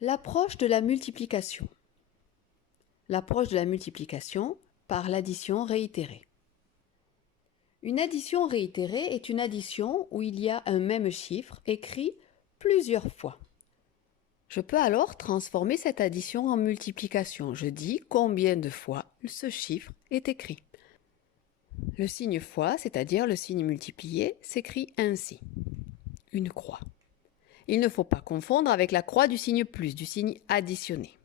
L'approche de la multiplication. L'approche de la multiplication par l'addition réitérée. Une addition réitérée est une addition où il y a un même chiffre écrit plusieurs fois. Je peux alors transformer cette addition en multiplication. Je dis combien de fois ce chiffre est écrit. Le signe fois, c'est-à-dire le signe multiplié, s'écrit ainsi. Une croix. Il ne faut pas confondre avec la croix du signe plus, du signe additionné.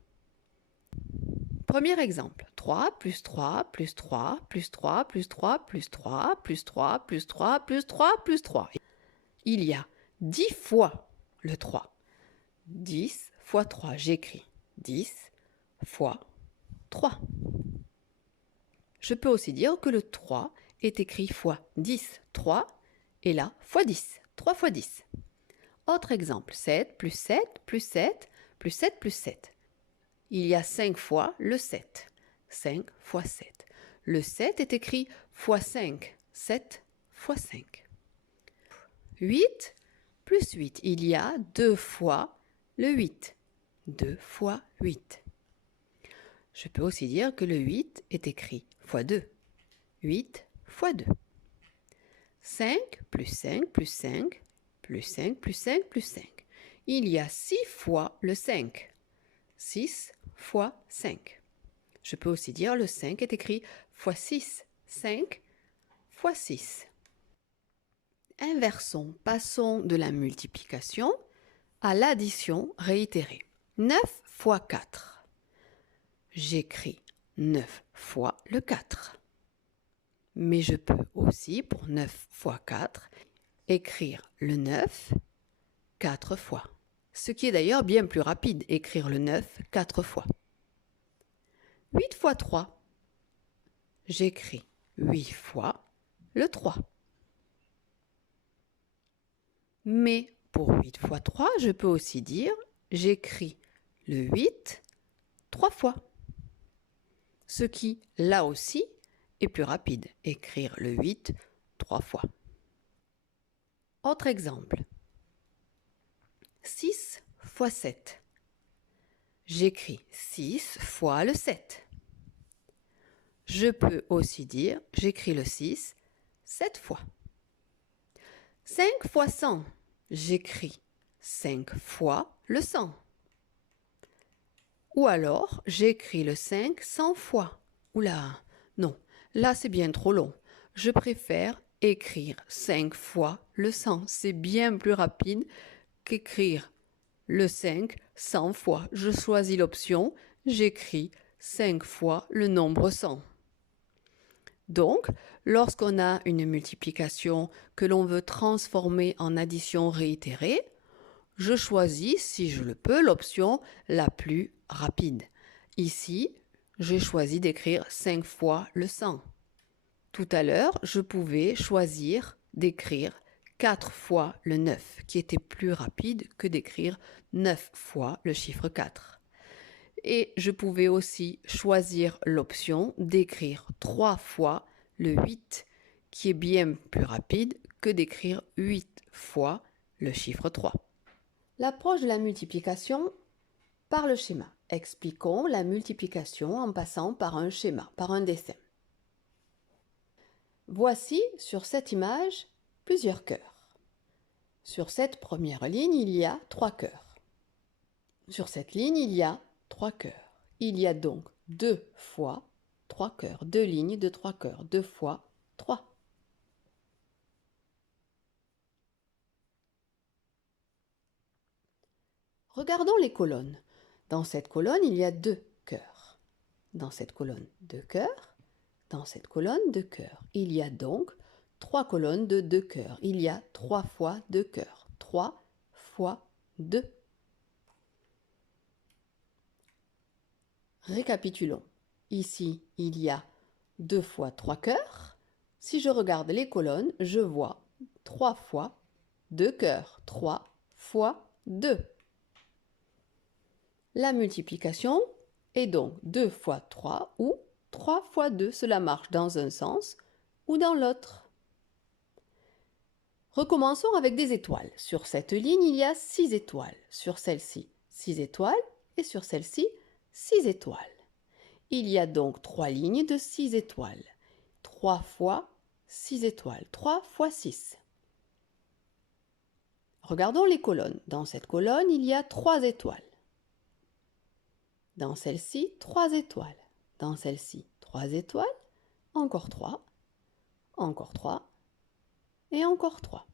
Premier exemple, 3 plus 3 plus 3 plus 3 plus 3 plus 3 plus 3 plus 3 plus 3 plus 3. Il y a 10 fois le 3. 10 fois 3, j'écris 10 fois 3. Je peux aussi dire que le 3 est écrit fois 10, 3, et là, fois 10, 3 fois 10. Autre exemple, 7 plus 7 plus 7 plus 7 plus 7. Il y a 5 fois le 7. 5 fois 7. Le 7 est écrit fois 5. 7 fois 5. 8 plus 8. Il y a 2 fois le 8. 2 fois 8. Je peux aussi dire que le 8 est écrit fois 2. 8 fois 2. 5 plus 5 plus 5 plus 5 plus 5 plus 5. Il y a 6 fois le 5. 6 fois 5. Je peux aussi dire le 5 est écrit fois 6. 5 fois 6. Inversons, passons de la multiplication à l'addition réitérée. 9 fois 4. J'écris 9 fois le 4. Mais je peux aussi, pour 9 fois 4, écrire le 9 4 fois. Ce qui est d'ailleurs bien plus rapide, écrire le 9 4 fois. 8 fois 3. J'écris 8 fois le 3. Mais pour 8 fois 3, je peux aussi dire j'écris le 8 3 fois. Ce qui, là aussi, est plus rapide, écrire le 8 3 fois. Autre exemple. 6 fois 7. J'écris 6 fois le 7. Je peux aussi dire j'écris le 6 7 fois. 5 fois 100. J'écris 5 fois le 100. Ou alors, j'écris le 5 100 fois. Oula, non, là c'est bien trop long. Je préfère écrire 5 fois le 100. C'est bien plus rapide qu'écrire le 5 100 fois. Je choisis l'option, j'écris 5 fois le nombre 100. Donc, lorsqu'on a une multiplication que l'on veut transformer en addition réitérée, je choisis, si je le peux, l'option la plus rapide. Ici, j'ai choisi d'écrire 5 fois le 100. Tout à l'heure, je pouvais choisir d'écrire 4 fois le 9, qui était plus rapide que d'écrire 9 fois le chiffre 4. Et je pouvais aussi choisir l'option d'écrire 3 fois le 8, qui est bien plus rapide que d'écrire 8 fois le chiffre 3. L'approche de la multiplication par le schéma. Expliquons la multiplication en passant par un schéma, par un dessin. Voici sur cette image plusieurs cœurs. Sur cette première ligne, il y a 3 cœurs. Sur cette ligne, il y a 3 cœurs. Il y a donc 2 fois 3 cœurs, 2 lignes de 3 cœurs, 2 fois 3. Regardons les colonnes. Dans cette colonne, il y a 2 cœurs. Dans cette colonne, 2 cœurs. Dans cette colonne, 2 cœurs. Il y a donc 3 colonnes de 2 cœurs. Il y a 3 fois 2 cœurs. 3 fois 2. Récapitulons. Ici, il y a 2 fois 3 cœurs. Si je regarde les colonnes, je vois 3 fois 2 cœurs. 3 fois 2. La multiplication est donc 2 fois 3 ou 3 fois 2. Cela marche dans un sens ou dans l'autre. Recommençons avec des étoiles. Sur cette ligne, il y a 6 étoiles. Sur celle-ci, 6 étoiles et sur celle-ci, 6 étoiles. Il y a donc 3 lignes de 6 étoiles. 3 fois 6 étoiles. 3 fois 6. Regardons les colonnes. Dans cette colonne, il y a 3 étoiles. Dans celle-ci, 3 étoiles. Dans celle-ci, 3 étoiles. Encore 3. Encore 3. Et encore 3.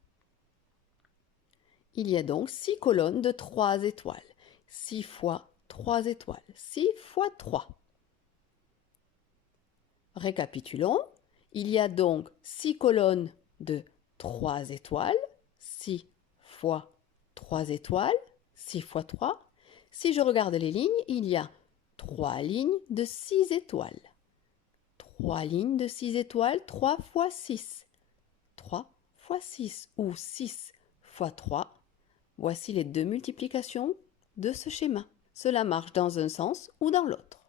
Il y a donc 6 colonnes de 3 étoiles. 6 fois 3 étoiles. 6 fois 3. Récapitulons. Il y a donc 6 colonnes de 3 étoiles. 6 fois 3 étoiles. 6 fois 3. Si je regarde les lignes, il y a 3 lignes de 6 étoiles. 3 lignes de 6 étoiles. 3 fois 6. 3 fois 6 ou 6 fois 3. Voici les deux multiplications de ce schéma. Cela marche dans un sens ou dans l'autre.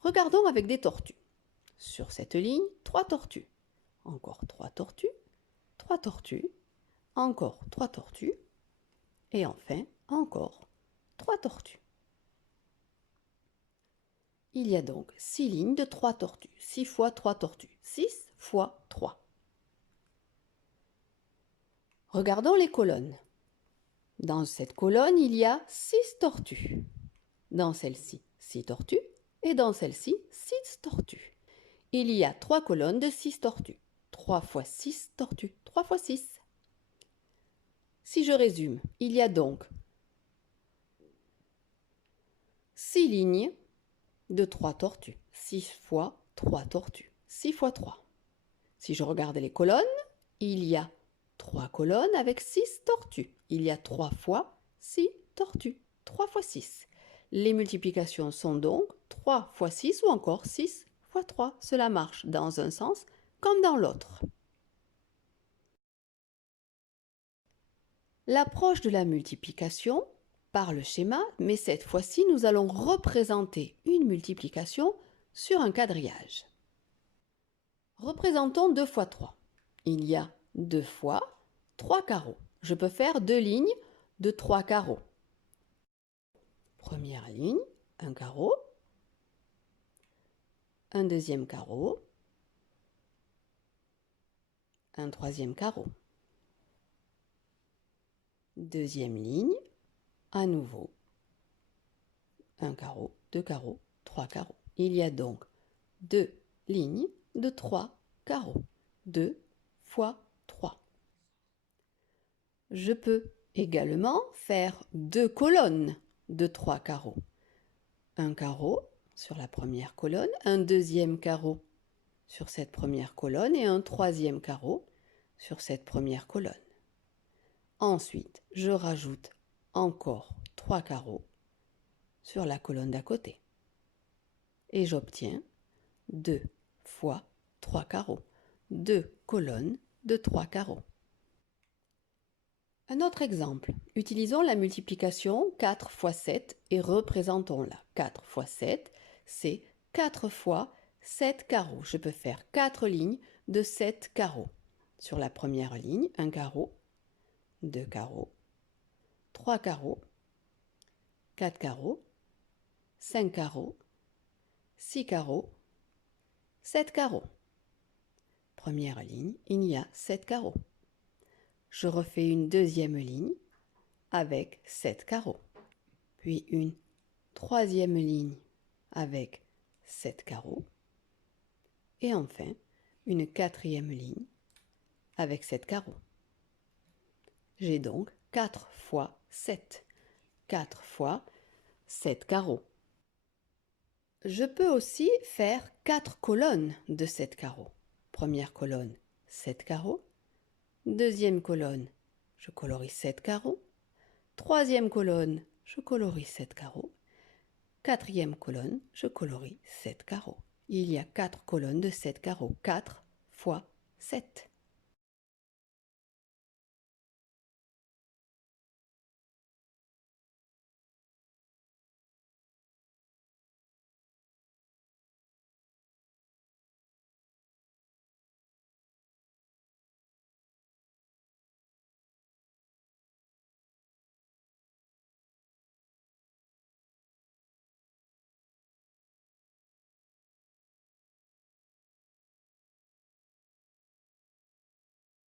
Regardons avec des tortues. Sur cette ligne, 3 tortues. Encore 3 tortues. 3 tortues. Encore 3 tortues. Et enfin, encore 3 tortues. Il y a donc 6 lignes de 3 tortues. 6 fois 3 tortues. 6 fois 3. Regardons les colonnes. Dans cette colonne, il y a 6 tortues. Dans celle-ci, 6 tortues. Et dans celle-ci, 6 tortues. Il y a 3 colonnes de 6 tortues. 3 fois 6 tortues. 3 fois 6. Si je résume, il y a donc 6 lignes de 3 tortues. 6 fois 3 tortues. 6 fois 3. Si je regarde les colonnes, il y a 3 colonnes avec 6 tortues. Il y a 3 fois 6 tortues. 3 fois 6. Les multiplications sont donc 3 fois 6 ou encore 6 fois 3. Cela marche dans un sens comme dans l'autre. L'approche de la multiplication par le schéma, mais cette fois-ci, nous allons représenter une multiplication sur un quadrillage. Représentons 2 fois 3. Il y a 2 fois 3 carreaux. Je peux faire 2 lignes de 3 carreaux. Première ligne, un carreau, un deuxième carreau, un troisième carreau. Deuxième ligne, à nouveau, un carreau, deux carreaux, trois carreaux. Il y a donc 2 lignes de 3 carreaux. 2 fois 3. Je peux également faire 2 colonnes de 3 carreaux. Un carreau sur la première colonne, un deuxième carreau sur cette première colonne et un troisième carreau sur cette première colonne. Ensuite, je rajoute encore 3 carreaux sur la colonne d'à côté. Et j'obtiens 2 fois 3 carreaux. 2 colonnes de 3 carreaux. Un autre exemple. Utilisons la multiplication 4 fois 7 et représentons-la. 4 fois 7, c'est 4 fois 7 carreaux. Je peux faire 4 lignes de 7 carreaux. Sur la première ligne, un carreau, 2 carreaux, 3 carreaux, 4 carreaux, 5 carreaux, 6 carreaux, 7 carreaux. Première ligne, il y a 7 carreaux. Je refais une deuxième ligne avec 7 carreaux. Puis une troisième ligne avec 7 carreaux. Et enfin, une quatrième ligne avec 7 carreaux. J'ai donc 4 fois 7. 4 fois 7 carreaux. Je peux aussi faire 4 colonnes de 7 carreaux. Première colonne, 7 carreaux. Deuxième colonne, je colorie 7 carreaux. Troisième colonne, je colorie 7 carreaux. Quatrième colonne, je colorie 7 carreaux. Il y a 4 colonnes de 7 carreaux. 4 fois 7.